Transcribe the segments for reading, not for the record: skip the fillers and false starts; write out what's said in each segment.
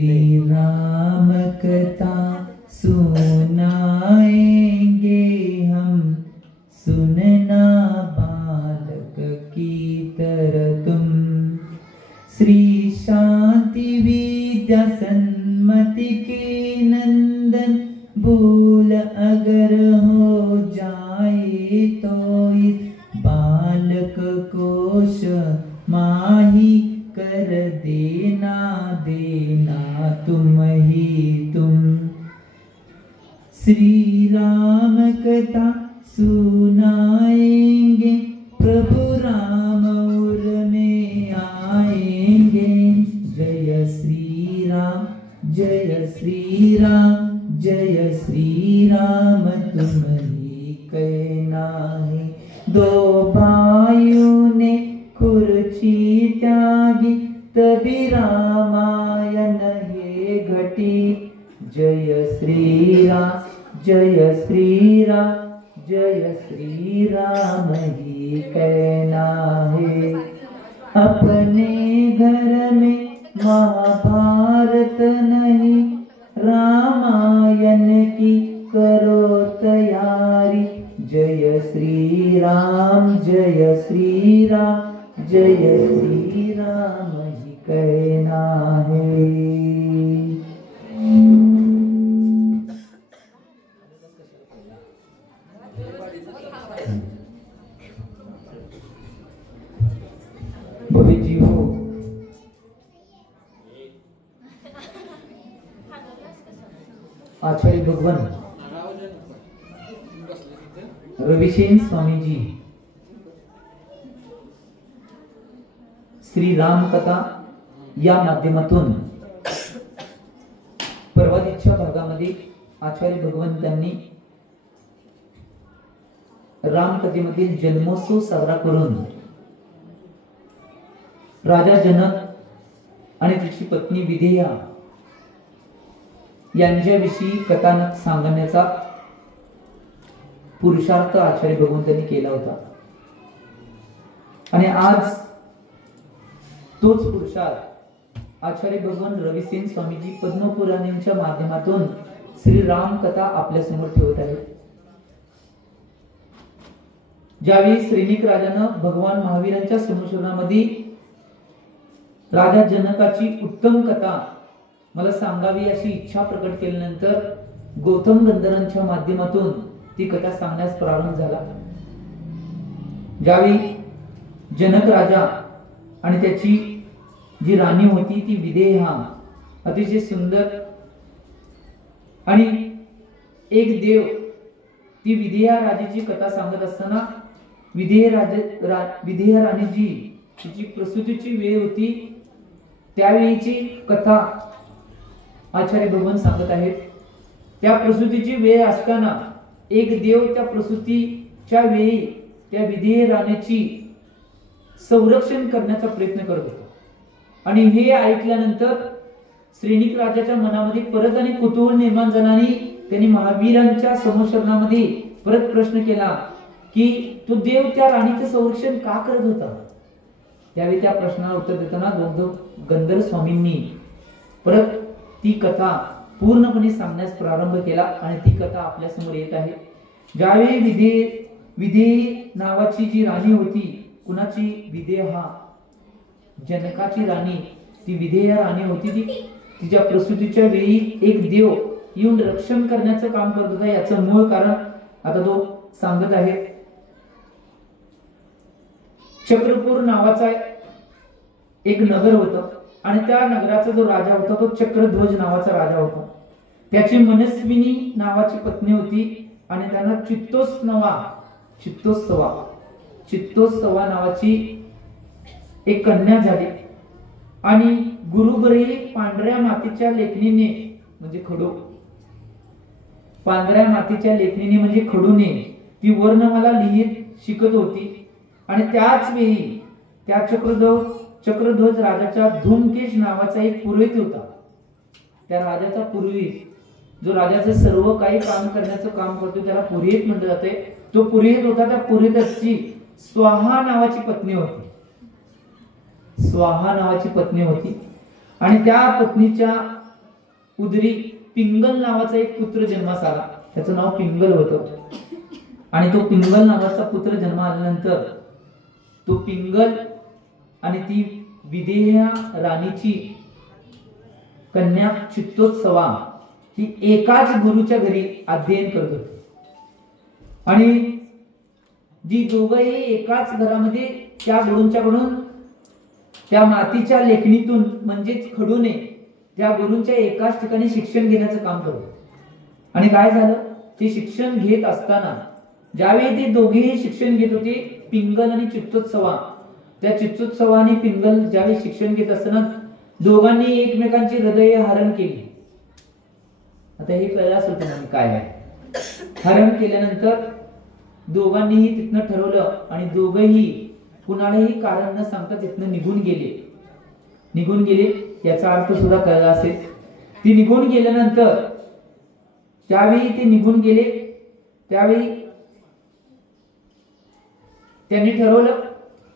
श्री राम कथा सुनाएंगे हम, सुनना बालक की तरह तुम। श्री शांति विद्या सन्मति के नंदन, भूल अगर हो जाए तो इस बालक को माही कर देना, देना तुम ही तुम। श्री राम कथा सुनाएंगे, प्रभु राम उर में आएंगे। जय श्री राम, जय श्री राम, जय श्री राम तुम ही कहना है। दो भाइयों ने कुर्सी त्यागी, तभी रामायण ये घटी। जय श्री राम, जय श्री राम, जय श्री राम ही कहना है। अपने घर में महाभारत नहीं, रामायण की करो तैयारी। जय श्री राम, जय श्री राम, जय श्री राम ही कहना है। भव्य जीव हो, आचार्य भगवान रविसेन स्वामी जी श्री राम कथा या माध्यमातून पर्वतीच्या भागामध्ये आचार्य भगवंतांनी रामकथेमधील जन्मोत्सव साजरा करून राजा जनक आणि त्याची पत्नी विदेहा यांच्याविषयी कथानक सांगण्याचा पुरुषार्थ आचार्य भगवंतांनी केला होता। आणि आज तोच पुरुषार्थ आचार्य भगवान रविसेन स्वामीजी पद्मपुराणांच्या माध्यमातून श्री राम कथा आपल्या समोर ठेवत आहेत। ज्यावेळी श्रीनिक राजानं भगवान महावीरांच्या संरक्षणामध्ये राजा जनकाची उत्तम कथा मला सांगावी अशी इच्छा प्रकट केल्यानंतर गौतम गंधर्वांच्या माध्यमातून ती कथा सांगण्यास प्रारंभ झाला। ज्यावेळी जनक राजा आणि त्याची जी राणी होती ती विदेहा अतिशय सुंदर आणि एक देव ती विदेहा राजाची कथा सांगत असताना विदेहा राणी जी तिची प्रसूतीची वेळ होती त्यावेळीची कथा आचार्य भगवान सांगत आहेत। त्या प्रसूतीची वेळ असताना एक देव त्या प्रसूतीच्या वेळी त्या विदेह राणीची संरक्षण करण्याचा प्रयत्न करत होता। आणि हे ऐकल्यानंतर श्रीनिक राजाच्या मनामध्ये परत आणि कुतूहल निर्माण झाल्याने त्यांनी महावीरांच्या संरक्षणामध्ये परत प्रश्न केला की तो देव त्या राणीचे संरक्षण का करत होता। त्यावेळी त्या प्रश्नाला उत्तर देताना गंधर्व स्वामींनी परत ती कथा पूर्णपणे सांगण्यास प्रारंभ केला आणि ती कथा आपल्या समोर येत आहे। ज्यावेळी विदेह नावाची जी राणी होती, कुणाची विदेहा, जनकाची राणी, ती विदेह राणी होती। ती तिच्या प्रसूतीच्या वेळी एक देव येऊन रक्षण करण्याचं काम करत होता। याचं मूळ कारण आता तो सांगत आहे। चक्रपूर नावाचा एक नगर होतं आणि त्या नगराचा जो राजा होता तो चक्रध्वज नावाचा राजा होता। त्याची मनस्विनी नावाची पत्नी होती आणि त्यांना चित्तोत्सवा नावाची एक कन्या झाली। आणि गुरुबरी पांढऱ्या मातीच्या लेखणीने म्हणजे खडूने ती वर्णमाला लिहित शिकत होती। आणि त्याच वेळी त्या चक्रध्वज राजाचा धूमकेश नावाचा एक पुरोहित होता। त्या राजाचा पुरोहित जो राजाचं सर्व काही काम करण्याचं काम करतो त्याला पुरोहित म्हटलं जाते। तो पुरोहित होता। त्या पुरोहिताची स्वाहा नावाची पत्नी होती आणि त्या पत्नीच्या उदरी पिंगल नावाचा एक पुत्र जन्मास आला. त्याचं नाव पिंगल होतं. आणि तो पिंगल नावाचा पुत्र जन्म आल्यानंतर तो पिंगल आणि ती विदेहा राणीची कन्या चित्तोत्सवा ही एकाच गुरुच्या घरी अध्ययन करत होती. आणि जी दोघंही एकाच घरामध्ये त्या गुरूंच्याकडून त्या मातीच्या लेखणीतून म्हणजेच खडूने त्या गुरूंच्या एकाच ठिकाणी शिक्षण घेण्याचं काम करत. आणि काय झालं, ते शिक्षण घेत असताना ज्यावेळी ते दोघेही शिक्षण घेत होते, पिंगल आणि चित्तोत्सवा, त्या चित्तोत्सवा आणि पिंगल ज्यावेळी शिक्षण घेत असताना दोघांनी एकमेकांची हृदय हरण केली. आता हे कळलं असेल तुम्हाला काय आहे. हरण केल्यानंतर दोघांनीही तिथनं ठरवलं आणि दोघंही कुणालाही कारण न सांगता तिथनं निघून गेले. याचा अर्थ सुद्धा कळला असेल. ती निघून गेल्यानंतर ज्यावेळी ते निघून गेले त्यावेळी त्यांनी ठरवलं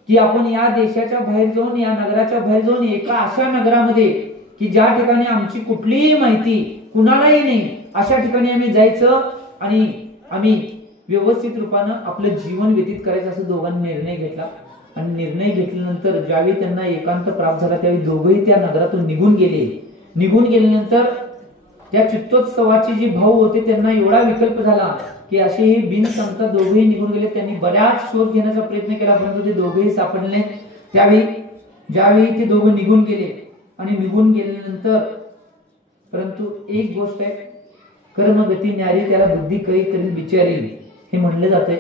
की आपण या देशाच्या बाहेर जाऊन, या नगराच्या बाहेर जाऊन एका अशा नगरामध्ये की ज्या ठिकाणी आमची कुठलीही माहिती कुणालाही नाही, अशा ठिकाणी आम्ही जायचं आणि आम्ही व्यवस्थित रूपानं आपलं जीवन व्यतीत करायचं असं दोघांनी निर्णय घेतला. आणि निर्णय घेतल्यानंतर ज्यावेळी त्यांना एकांत प्राप्त झाला त्यावेळी दोघंही त्या नगरातून निघून गेल्यानंतर त्या चित्तोत्सवाचे जे भाऊ होते त्यांना एवढा विकल्प झाला की असे हे बिन सांगता दोघेही निघून गेले. त्यांनी बऱ्याच शोध घेण्याचा प्रयत्न केला परंतु ते दोघेही सापडले. त्यावेळी ज्यावेळी ते दोघं निघून गेले आणि निघून गेल्यानंतर परंतु एक गोष्ट आहे, कर्मगती न्यारी त्याला बुद्धी काही करील बिचारी, हे म्हणलं जातंय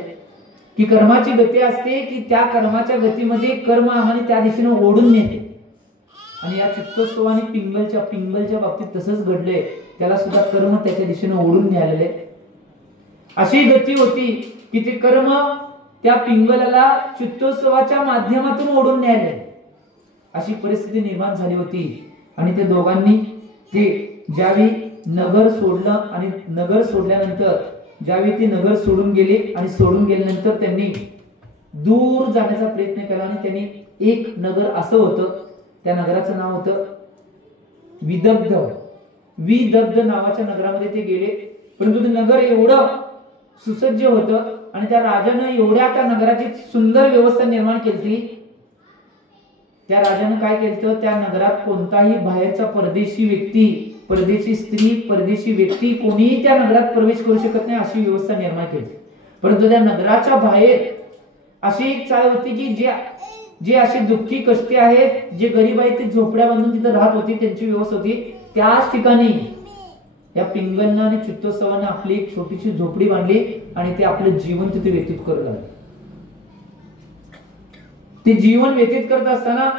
की कर्माची गती असते की त्या कर्माच्या गतीमध्ये कर्म आम्हाला त्या दिशेने ओढून नेते. आणि या चित्तोत्सव आणि पिंगलच्या बाबतीत तसंच घडलंय. त्याला सुद्धा कर्म त्याच्या दिशेने ओढून न्यायलेले. अशी गती होती की ते कर्म त्या पिंगलाला चित्तोत्सवाच्या माध्यमातून ओढून न्यायले. अशी परिस्थिती निर्माण झाली होती. आणि त्या दोघांनी ते ज्यावेळी नगर सोडलं आणि नगर सोडल्यानंतर ज्यावेळी ते नगर सोडून गेले आणि सोडून गेल्यानंतर त्यांनी दूर जाण्याचा प्रयत्न केला. आणि त्यांनी एक नगर असं होतं, त्या नगराचं नाव होतं विदग्ध नावाच्या नगरामध्ये ते गेले. परंतु ते नगर एवढं सुसज्ज होतं आणि त्या राजानं एवढ्या त्या नगराची सुंदर व्यवस्था निर्माण केली. त्या राजानं काय केलं, त्या नगरात कोणताही बाहेरचा परदेशी व्यक्ती, परदेशी स्त्री, परदेशी व्यक्ती कोणीही त्या नगरात प्रवेश करू शकत नाही अशी व्यवस्था निर्माण केली. परंतु त्या नगराच्या बाहेर अशी एक चाळ होती की जे असे दुःखी कष्टी आहेत, जे गरीब आहेत, ते झोपड्या बांधून तिथे राहत होती, त्यांची व्यवस्था होती. त्याच ठिकाणी या पिंगलनं आणि चित्तोत्सवानं आपली एक छोटीशी झोपडी बांधली आणि ते आपलं जीवन तिथे व्यतीत करू लागले. ते जीवन व्यतीत करत असताना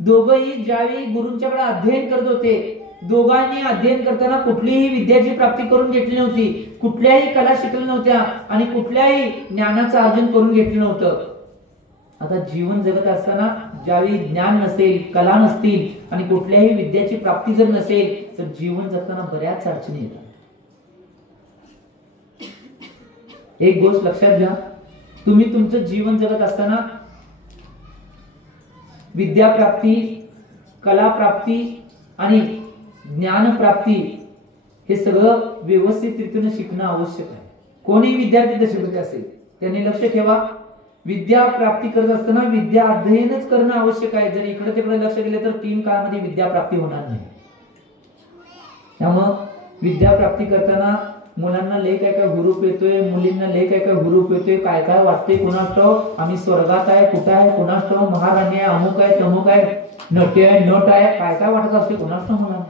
दोघंही ज्यावेळी गुरूंच्याकडे अध्ययन करत होते, दोघांनी अध्ययन करताना कुठलीही विद्याची प्राप्ती करून घेतली नव्हती, कुठल्याही कला शिकल्या नव्हत्या आणि कुठल्याही ज्ञानाचं अर्जन करून घेतलं नव्हतं. आता जीवन जगत असताना ज्यावेळी ज्ञान नसेल, कला नसतील आणि कुठल्याही विद्याची प्राप्ती जर नसेल तर जीवन जगताना बऱ्याच अडचणी येतात. एक गोष्ट लक्षात घ्या, तुम्ही तुमचं जीवन जगत असताना विद्या प्राप्ती, कला प्राप्ती आणि ज्ञान प्राप्ती हे सगळं व्यवस्थित रीतीने शिकणं आवश्यक आहे. कोणी विद्यार्थी दशरथ असेल त्यांनी लक्ष ठेवा, विद्या प्राप्ती करत असताना विद्या अध्ययनच करणं आवश्यक आहे. जर इकडे तिकडे लक्ष दिले तर 3 काळामध्ये विद्या प्राप्ती होणार नाही. त्यामुळे विद्या प्राप्ती करताना मुलांना लय काय हुरूप येतोय, मुलींना लय काय हुरूप येतोय, काय काय वाटतंय कुणास ठाऊक, आम्ही स्वर्गात आहे, कुठं आहे कुणास ठाऊक, महाराणी आहे, अमुक आहे, तमुक आहे, नट आहे, काय काय वाटत असते कुणास ठाऊक म्हणा.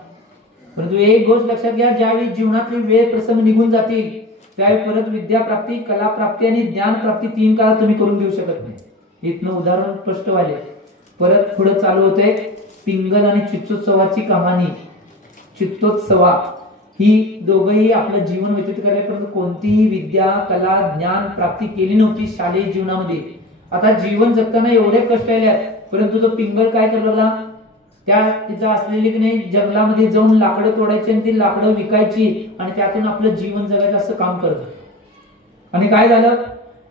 परंतु एक गोष्ट लक्षात घ्या, ज्यावेळी जीवनातले वेळ प्रसंग निघून जातील त्यावेळी परत विद्या प्राप्ती, कला प्राप्ती आणि ज्ञान प्राप्ती 3 काळ तुम्ही करून घेऊ शकत नाही. इथनं उदाहरण स्पष्ट व्हायले. परत पुढे चालू होते पिंगल आणि चित्तोत्सवाची कहाणी. चित्तोत्सवा ही दोघंही आपलं जीवन व्यतीत करायला परंतु कोणतीही विद्या, कला, ज्ञान प्राप्ती केली नव्हती शालेय जीवनामध्ये. आता जीवन जगताना एवढे कष्ट आले परंतु तो पिंगल काय करू लागला, त्या तिचा असलेली की नाही जंगलामध्ये जाऊन लाकडं तोडायची आणि ती लाकडं विकायची आणि त्यातून आपलं जीवन जगायचं असं काम करत. आणि काय झालं,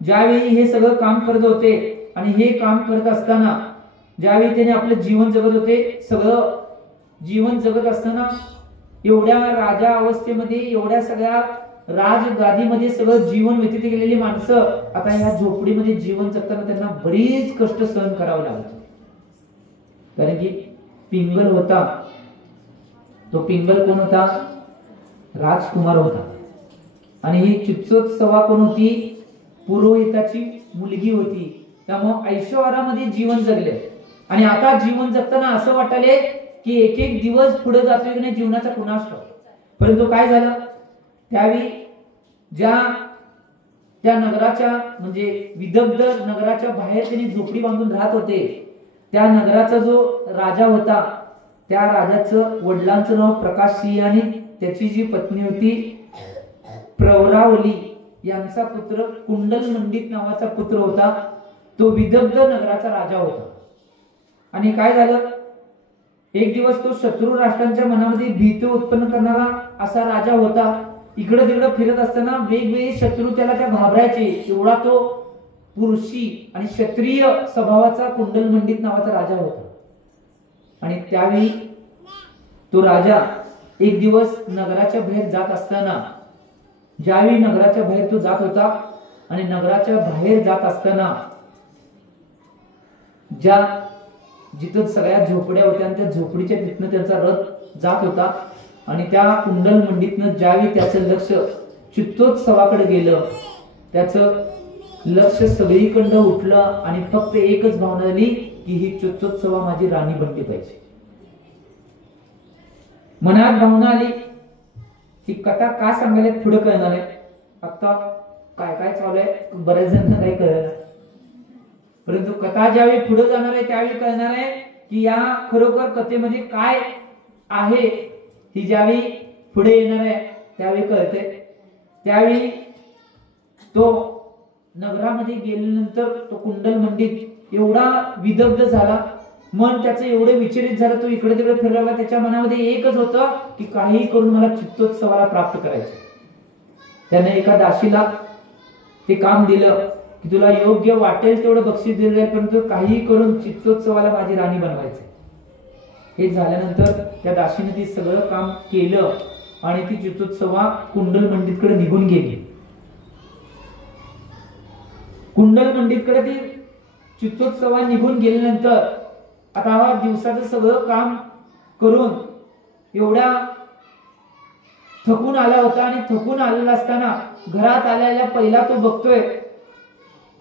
ज्यावेळी हे सगळं काम करत होते आणि हे काम करत असताना ज्यावेळी त्याने आपलं जीवन जगत होते, सगळं जीवन जगत असताना एवढ्या राजा अवस्थेमध्ये, एवढ्या सगळ्या राजगादीमध्ये सगळं जीवन व्यतीत केलेली माणसं आता या झोपडीमध्ये जीवन जगताना त्यांना बरीच कष्ट सहन करावं लागत. कारण की पिंगल होता, तो पिंगल कोण होता? राजकुमार होता. आणि ही चित्तोत्सवा कोण होती? पुरोहिताची मुलगी होती. त्यामुळे ऐशोआरामध्ये जीवन जगले. आणि आता जीवन जगताना असं वाटले की एक एक दिवस पुढे जातोय की नाही जीवनाचा कुणास ठाऊक. परंतु काय झालं, त्यावेळी त्या नगराच्या म्हणजे विदग्ध नगराच्या बाहेर त्यांनी झोपडी बांधून राहत होते. त्या नगराचा जो राजा होता, त्या राजाचं वडिलांचं नाव प्रकाश सिंह आणि त्याची जी पत्नी होती प्रवरावली, यांचा पुत्र कुंडल मंडित नावाचा पुत्र होता. तो विदग्ध नगराचा राजा होता. आणि काय झालं, एक दिवस तो शत्रू राष्ट्रांच्या मनामध्ये भीती उत्पन्न करणारा असा राजा होता. इकडे तिकडे फिरत असताना वेगवेगळे शत्रू त्याला घाबरायचे. एवढा तो पुरुषी आणि क्षत्रिय स्वभावाचा कुंडल मंडित नावाचा राजा होता. आणि त्यावेळी तो राजा एक दिवस नगराच्या बाहेर जात असताना, ज्यावेळी नगराच्या बाहेर तो जात होता आणि नगराच्या बाहेर जात असताना जिथं सगळ्या झोपड्या होत्या त्या झोपडीच्या तिथनं त्यांचा रथ जात होता. आणि त्या कुंडल मंडितनं ज्यावेळी त्याचं लक्ष चित्तोत्सवाकडे गेलं, त्याचं लक्ष सगळीकडे उठलं आणि फक्त एकच भावना आली की ही चित्तोत्सवा माझी राणी बनली पाहिजे. मनात भावना आली की कथा का सांगायला पुढे कळणार आहे, आता काय काय चालू आहे बऱ्याच जणांना काही कळलं. परंतु कथा ज्यावेळी पुढे जाणार आहे त्यावेळी कळणार आहे की या खरोखर कथेमध्ये काय आहे. ही ज्यावेळी पुढे येणार आहे त्यावेळी कळते. त्यावेळी तो नगरामध्ये गेल्यानंतर तो कुंडल मंडित एवढा विदग्ध झाला, मन त्याचं एवढं विचलित झालं, तो इकडे तिकडे फिरला. त्याच्या मनामध्ये एकच होतं की काही करून मला चित्तोत्सवाला प्राप्त करायचं. त्याने एका दासीला ते काम दिलं की तुला योग्य वाटेल तेवढं बक्षीस दिलं जाईल, परंतु काही करून चित्तोत्सवाला माझी राणी बनवायचं. हे झाल्यानंतर त्या दासीने ती सगळं काम केलं आणि ती चित्तोत्सवा कुंडल मंडितकडे निघून गेली. कुंडल मंडितकडे ती चित्तोत्सवा निघून गेल्यानंतर आता हा दिवसाचं सगळं काम करून एवढ्या थकून आला होता. आणि थकून आलेला असताना घरात आलेला पहिला तो बघतोय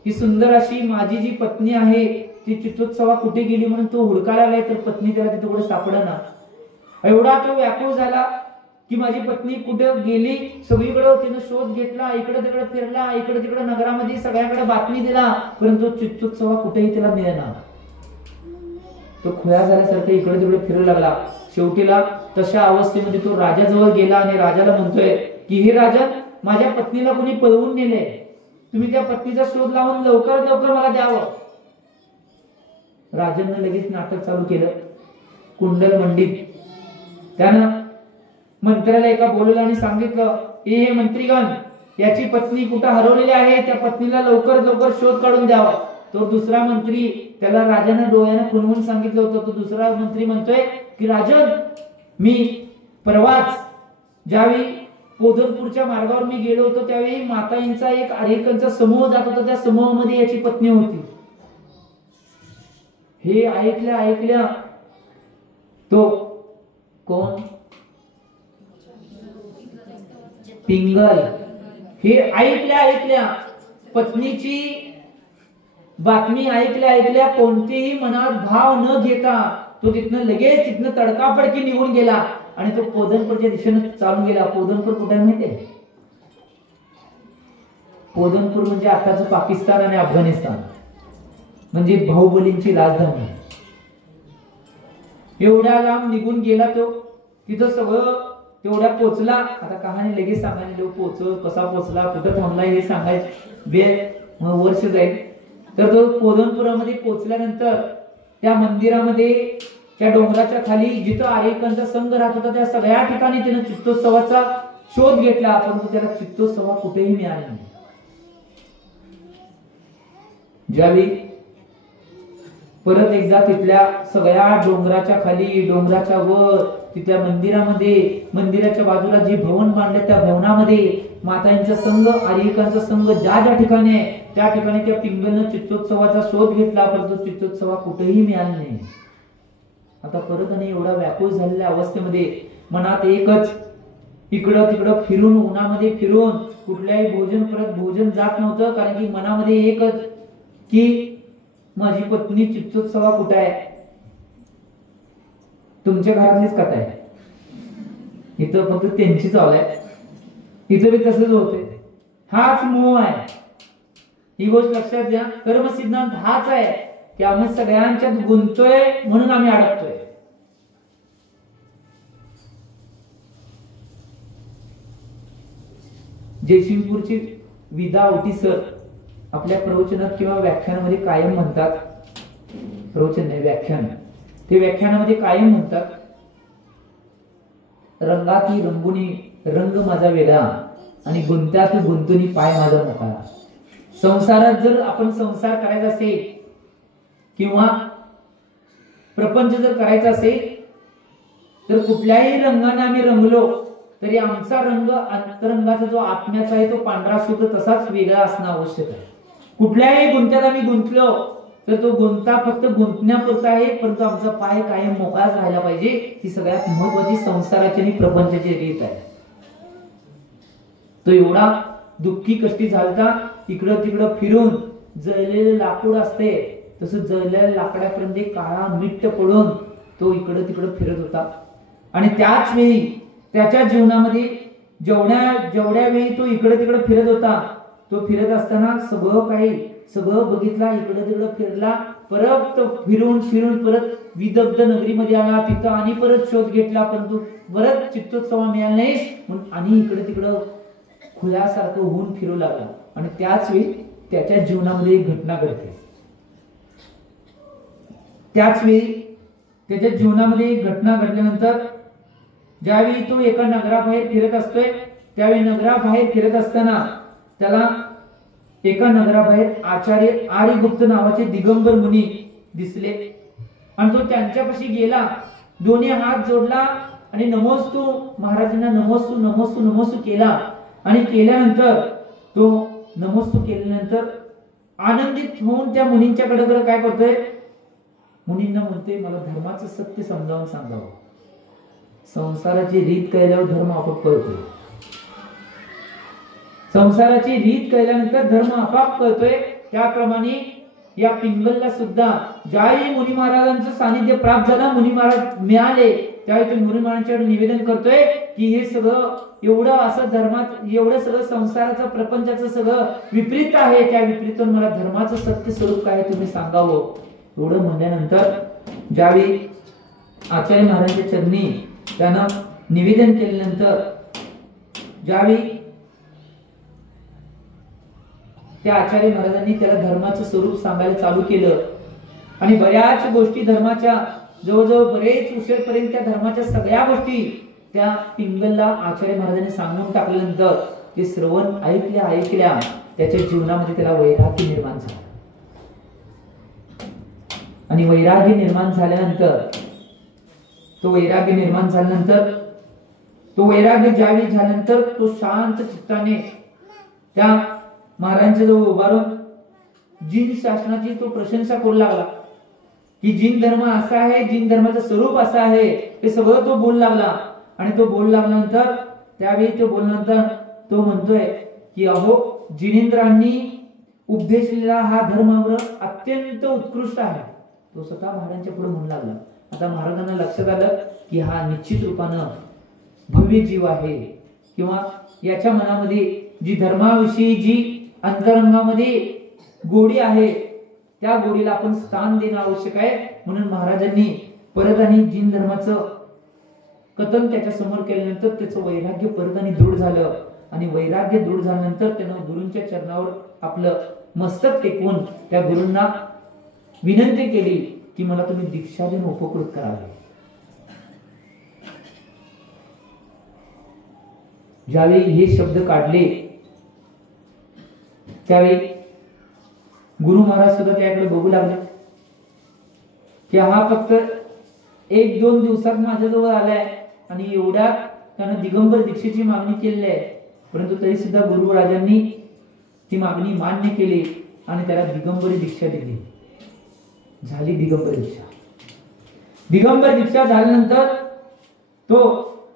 की सुंदर अशी माझी जी पत्नी आहे ती चित्तोत्सवा कुठे गेली म्हणून तो हुडकायला लागलाय, तर पत्नी त्याला तिथे कुठे सापडेना. एवढा तो व्याकुळ झाला की माझी पत्नी कुठे गेली. सगळीकडे तिने शोध घेतला, इकडे तिकडे फिरला, इकडे तिकडे नगरामध्ये सगळ्याकडे बातमी दिला, परंतु चित्तोत्सवा कुठेही त्याला मिळेना. तो खुळा झाल्यासारखं इकडे तिकडे फिरू लागला. शेवटीला तशा अवस्थेमध्ये तो राजाजवळ गेला आणि राजाला म्हणतोय की हे राजन, माझ्या पत्नीला कोणी पळवून नेले, तुम्ही त्या पत्नीचा शोध लावून लवकरात लवकर मला द्यावं. राजांना लगेच नाटक चालू केलं. कुंडल मंडित त्यानं मंत्र्याला एका बोलवलं आणि सांगितलं, हे मंत्रीगण, याची पत्नी कुठं हरवलेली आहे, त्या पत्नीला लवकर लवकर शोध काढून द्यावा. तो दुसरा मंत्री त्याला राजाने डोळ्याने खुणवून सांगितलं होतं. तो दुसरा मंत्री म्हणतोय की राजन, मी परवाच ज्यावेळी पोधनपूरच्या मार्गावर मी गेलो होतो त्यावेळी माताईंचा एक आरेकनचा समूह जात होता, त्या समूहामध्ये याची पत्नी होती. हे ऐकल्या तो कोण, पिंगल, हे ऐकल्या पत्नीची बातमी ऐकल्या कोणतेही मनात भाव न घेता तो तिथनं तडकाफडकी निघून गेला आणि तो पोधनपूरच्या दिशेने चालून गेला. पोधनपूर कुठे माहितीये? पोधनपूर म्हणजे आताचं पाकिस्तान आणि अफगाणिस्तान, म्हणजे बाहुबलींची राजधानी. एवढ्या लांब निघून गेला तो. तिथं सगळं तेवढ्या पोचला. आता कहाणी लगेच सांगायला कसा पोचला, कुठं थांबलाय हे सांगायचं वर्ष जाईल. तर तो पोधनपुरामध्ये पोचल्यानंतर त्या मंदिरामध्ये त्या डोंगराच्या खाली जिथं आरेकनचा संघ राहत होता त्या सगळ्या ठिकाणी त्यानं चित्तोत्सवाचा शोध घेतला, परंतु त्याला चित्तोत्सवा कुठेही मिळाला नाही. ज्यावेळी परत एकदा तिथल्या सगळ्या डोंगराच्या खाली, डोंगराच्या वर तिथल्या मंदिराच्या बाजूला जे भवन बांधले त्या भवनामध्ये मातांचा संघ, आर्यिकांचा संघ ज्या ज्या ठिकाणी आहे त्या ठिकाणी त्या पिंगलनं चित्तोत्सवाचा शोध घेतला, परंतु चित्तोत्सवा कुठेही मिळाला नाही. आता परत आणि एवढा व्याकुळ झालेल्या अवस्थेमध्ये मनात एकच, इकडं तिकडं फिरून, उन्हामध्ये फिरून कुठल्याही भोजन जात नव्हतं. कारण की मनामध्ये एकच की माझी पत्नी चित्तोत्सवा कुठे आहे. तुमच्या घरातलीच कथा आहे, इथं फक्त त्यांची चालू आहे, इथं बी तसंच होते. हाच मोह आहे, ही गोष्ट लक्षात घ्या. कर्म सिद्धांत हाच आहे की आम्ही सगळ्यांच्यात गुंतोय म्हणून आम्ही अडकतोय. जयसिंगपूरची विदा उटी सर आपल्या प्रवचनात किंवा व्याख्यानामध्ये कायम म्हणतात, प्रवचन नाही व्याख्यान, ते व्याख्यानामध्ये कायम म्हणतात, रंगाती रंगुनी रंग माझा वेगळा आणि गुंत्यात गुंतुनी पाय माझा मोकळा. संसारात जर आपण संसार करायचा असेल किंवा प्रपंच जर करायचा असेल तर कुठल्याही रंगाने आम्ही रंगलो तरी आमचा रंग, अंतरंगाचा जो आत्म्याचा आहे तो पांढरा शुद्ध तसाच वेगळा असणं आवश्यक आहे. कुठल्याही गुंत्यात आम्ही गुंतलो तर तो गुंता फक्त गुंतण्यापुरता आहे, परंतु आमचा पाय कायम मोकळाच राहायला पाहिजे. ही सगळ्यात महत्वाची संसाराची आणि प्रपंचाची रीत आहे. तो एवढा दुःखी कष्टी झालता, इकडं तिकडं फिरून जळलेले लाकूड असते तसं जळलेल्या लाकडापर्यंत काळा मिट्ट पडून तो इकडं तिकडं फिरत होता. आणि त्याच वेळी त्याच्या जीवनामध्ये जेवढ्या वेळी तो इकडे तिकडे फिरत होता, तो फिरत असताना सगळं बघितला, इकडे तिकडे फिरला, परत फिरून परत विदग्ध नगरीमध्ये आला, तिथं आणि परत शोध घेतला, परंतु परत चित्तोत्सव मिळाला नाही म्हणून आणि इकडे तिकडं खुल्यासारखं होऊन फिरू लागला. आणि त्याच वेळी त्याच्या जीवनामध्ये एक घटना घडते. त्याच वेळी त्याच्या जीवनामध्ये एक घटना घडल्यानंतर ज्यावेळी तो एका नगराबाहेर फिरत असतोय, त्यावेळी नगराबाहेर फिरत असताना त्याला एका नगराबाहेर आचार्य आर्यगुप्त नावाचे दिगंबर मुनी दिसले. आणि तो त्यांच्यापाशी गेला, दोन्ही हात जोडला आणि नमोस्तु महाराजांना नमोस्तु केला. आणि केल्यानंतर तो नमोस्तु केल्यानंतर आनंदित होऊन त्या मुनींच्याकडे काय करतोय, मुनींना म्हणतोय मला धर्माचं सत्य समजावून सांगावं. संसाराची रीत कळल्यावर धर्म आपोआप कळतोय. संसाराची रीत कळल्यानंतर धर्म आपोआप कळतोय. त्याप्रमाणे या पिंगलला सुद्धा ज्यावेळी मुनी महाराजांचं सानिध्य प्राप्त झालं, मुनी महाराज मिळाले, त्यावेळी तो मुनी महाराजांच्याकडे निवेदन करतोय की हे सगळं एवढं असं धर्मात एवढं सगळं संसाराचं प्रपंचाचं सगळं विपरीत आहे, त्या विपरीतून मला धर्माचं सत्य स्वरूप काय तुम्ही सांगावं. एवढं म्हणल्यानंतर ज्यावेळी आचार्य महाराजांच्या चरणी त्यानं निवेदन केल्यानंतर ज्यावेळी त्या आचार्य महाराजांनी त्याला धर्माचं स्वरूप सांगायला चालू केलं आणि बऱ्याच गोष्टी धर्माच्या जवळजवळ बरेच उशीरपर्यंत त्या धर्माच्या सगळ्या गोष्टी त्या पिंगलला आचार्य महाराजांनी सांगून टाकल्यानंतर ते श्रवण ऐकल्या त्याच्या जीवनामध्ये त्याला वैराग्य निर्माण झालं. आणि वैराग्य निर्माण झाल्यानंतर तो वैराग्य ज्यावेळी झाल्यानंतर तो शांत चित्ताने त्या महाराजांच्या जवळ उभारून जिन शासनाची तो प्रशंसा करू लागला की जिन धर्म असा आहे, जिन धर्माचं स्वरूप असं आहे, हे सगळं तो बोलू लागला. आणि तो बोलू लागल्यानंतर त्यावेळी तो म्हणतोय की अहो जिनेंद्रांनी उपदेशलेला हा धर्म अत्यंत उत्कृष्ट आहे. तो स्वतः महाराजांच्या पुढे म्हणू लागला. आता महाराजांना लक्षात आलं की हा निश्चित रूपानं भव्य जीव आहे किंवा याच्या मनामध्ये जी धर्माविषयी जी अंतरंगामध्ये गोडी आहे त्या गोडीला आपण स्थान देणं आवश्यक आहे. म्हणून महाराजांनी परत आणि जिन धर्माचं कथन त्याच्या समोर केल्यानंतर त्याचं वैराग्य परत आणि दृढ झालं. आणि वैराग्य दृढ झाल्यानंतर त्यानं गुरूंच्या चरणावर आपलं मस्तक टेकवून त्या गुरूंना विनंती केली की मला तुम्ही दीक्षा देऊन उपकृत करावे. ज्यावेळी हे शब्द काढले त्यावेळी गुरु महाराज सुद्धा त्याकडे बघू लागले की हा फक्त 1-2 दिवसात माझ्याजवळ आलाय आणि एवढ्यात त्यानं दिगंबर दीक्षेची मागणी केलेली आहे, परंतु तरी सुद्धा गुरुराजांनी ती मागणी मान्य केली आणि त्याला दिगंबरी दीक्षा दिली. झाली दिगंबर दीक्षा. दिगंबर दीक्षा झाल्यानंतर तो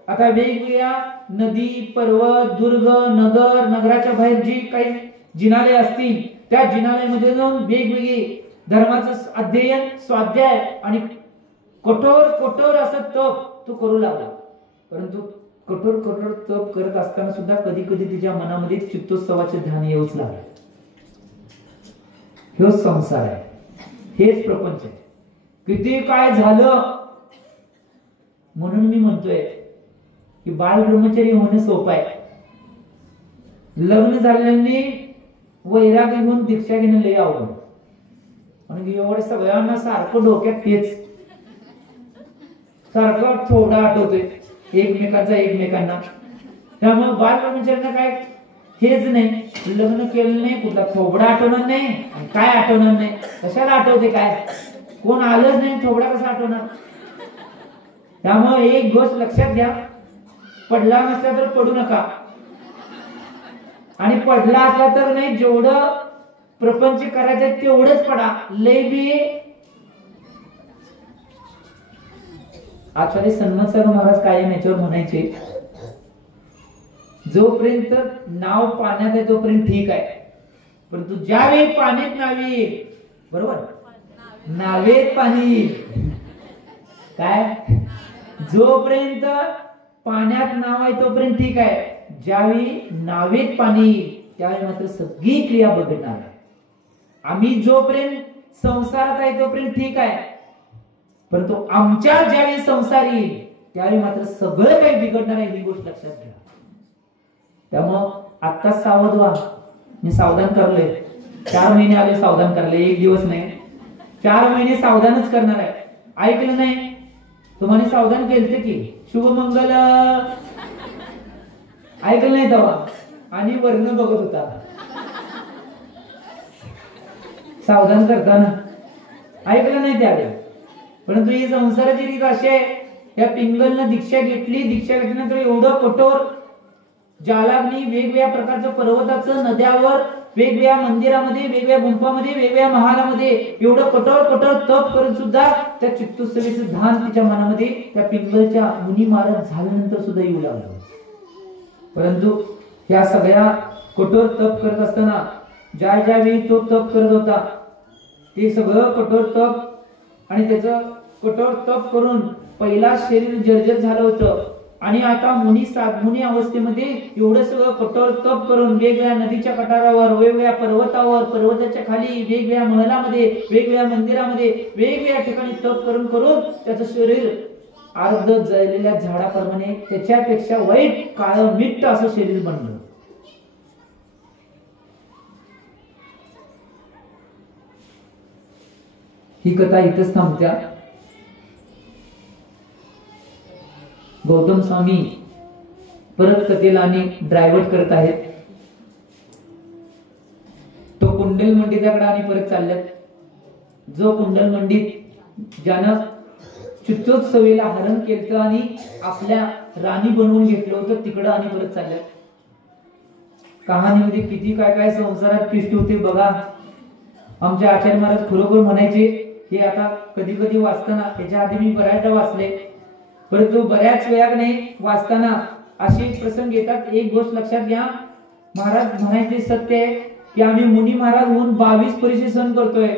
आता वेगवेगळ्या नदी, पर्वत, दुर्ग, नगर, नगराच्या बाहेर जी काही जिनालय असतील त्या जिनालयामध्ये जाऊन वेगवेगळे धर्माचं अध्ययन, स्वाध्याय आणि कठोर असं तप तो करू लागला. परंतु कठोर तप करत असताना सुद्धा कधी कधी तिच्या मनामध्ये चित्तोत्सवाचे ध्यान येऊच लागले. हेच संसार आहे, हेच प्रपंच आहे. किती काय झालं म्हणून मी म्हणतोय की बाल ब्रह्मचारी होणं सोपं आहे. लग्न झालेल्यांनी वैराग्य घेऊन दीक्षा घेणं लय अवघड. आणि एवढं सगळ्यांना सारखं डोक्यात तेच सारखं थोडा आठवतोय एकमेकांना. त्यामुळे बाल ब्रह्मचार्यांना काय हेच नाही, लग्न केलं नाही, कुठला थोबडा आठवणार नाही आणि काय आठवणार नाही. कशाला आठवते, काय कोण आलंच नाही, थोबडा कसा आठवणार. त्यामुळे एक गोष्ट लक्षात घ्या, पडला नसला तर पडू नका, आणि पडला असला तर नाही, जेवढं प्रपंच करायचं तेवढंच पडा. लय बी आचार्य सन्मत महाराज कायम याच्यावर म्हणायचे, जोपर्यंत नाव पाण्यात आहे तोपर्यंत ठीक आहे, परंतु ज्यावेळी पाण्यात नावे येईल, बरोबर, नावेत पाणी काय, जोपर्यंत पाण्यात नाव आहे तोपर्यंत ठीक आहे, ज्यावेळी नावेत पाणी त्यावेळी मात्र सगळी क्रिया बघणार आहे. आम्ही जोपर्यंत संसारात आहे तोपर्यंत ठीक आहे, परंतु आमच्या ज्यावेळी संसार येईल त्यावेळी मात्र सगळं काही बिघडणार आहे, ही गोष्ट लक्षात घ्या. त्यामुळं आत्ताच सावध व्हा. मी सावधान करलोय, 4 महिने आले सावधान करले, 1 दिवस नाही, 4 महिने सावधानच करणार आहे. ऐकलं नाही तुम्हाला सावधान केलं की शुभमंगल ऐकलं नाही तेव्हा, आणि वर्ण बघत होता सावधान करताना, ऐकलं नाही त्यावेळी. परंतु ही संसाराची रीत अशी आहे, त्या पिंगलनं दीक्षा घेतल्यानंतर एवढं कठोर जालाग्नी, वेगवेगळ्या प्रकारच्या पर्वताचं, नद्यावर, वेगवेगळ्या मंदिरामध्ये, वेगवेगळ्या गुंफामध्ये, वेगवेगळ्या महालामध्ये एवढं कठोर तप करून सुद्धा त्या चित्तोत्सवेचं ध्यान तिच्या मनामध्ये त्या पिंगलच्या मुनी महाराज झाल्यानंतर सुद्धा येऊ लागलं. परंतु या सगळ्या कठोर तप करत असताना ज्या वेळी तो तप करत होता ते सगळं कठोर तप, आणि त्याचं कठोर तप करून पहिला शरीर जर्जर झालं होतं, आणि आता मुनी अवस्थेमध्ये एवढं सगळं कठोर तप करून वेगवेगळ्या नदीच्या कटारावर, वेगवेगळ्या पर्वतावर, पर्वताच्या खाली, वेगवेगळ्या महलामध्ये, वेगवेगळ्या मंदिरामध्ये, वेगवेगळ्या ठिकाणी तप करून त्याचं शरीर अर्ध जळलेल्या झाडाप्रमाणे त्याच्यापेक्षा वाईट काळं मिट्ट असं शरीर बनलं. ही कथा इथंच थांबत्या. गौतम स्वामी परत कथेला आणि ड्रायव्हर्ट करत आहेत. तो कुंडल मंडिताकडे आणि परत चालल्यात. जो कुंडल मंडित ज्यानं चित्तोत्सवेला हरण केलं आणि आपल्या राणी बनवून घेतलं होतं तिकडं आणि परत चालल्यात. कहाणीमध्ये किती काय काय संसारात क्लिष्ट होते बघा. आमचे आचार्य महाराज खरोखर म्हणायचे, हे आता कधी कधी वाचताना, त्याच्या आधी मी बऱ्याचदा वाचले, परंतु बऱ्याच वेळा नाही वाचताना असे प्रसंग येतात. एक गोष्ट लक्षात घ्या, महाराज म्हणायचे सत्य आहे की आम्ही मुनी महाराज होऊन 22 परीक्षा सहन करतोय,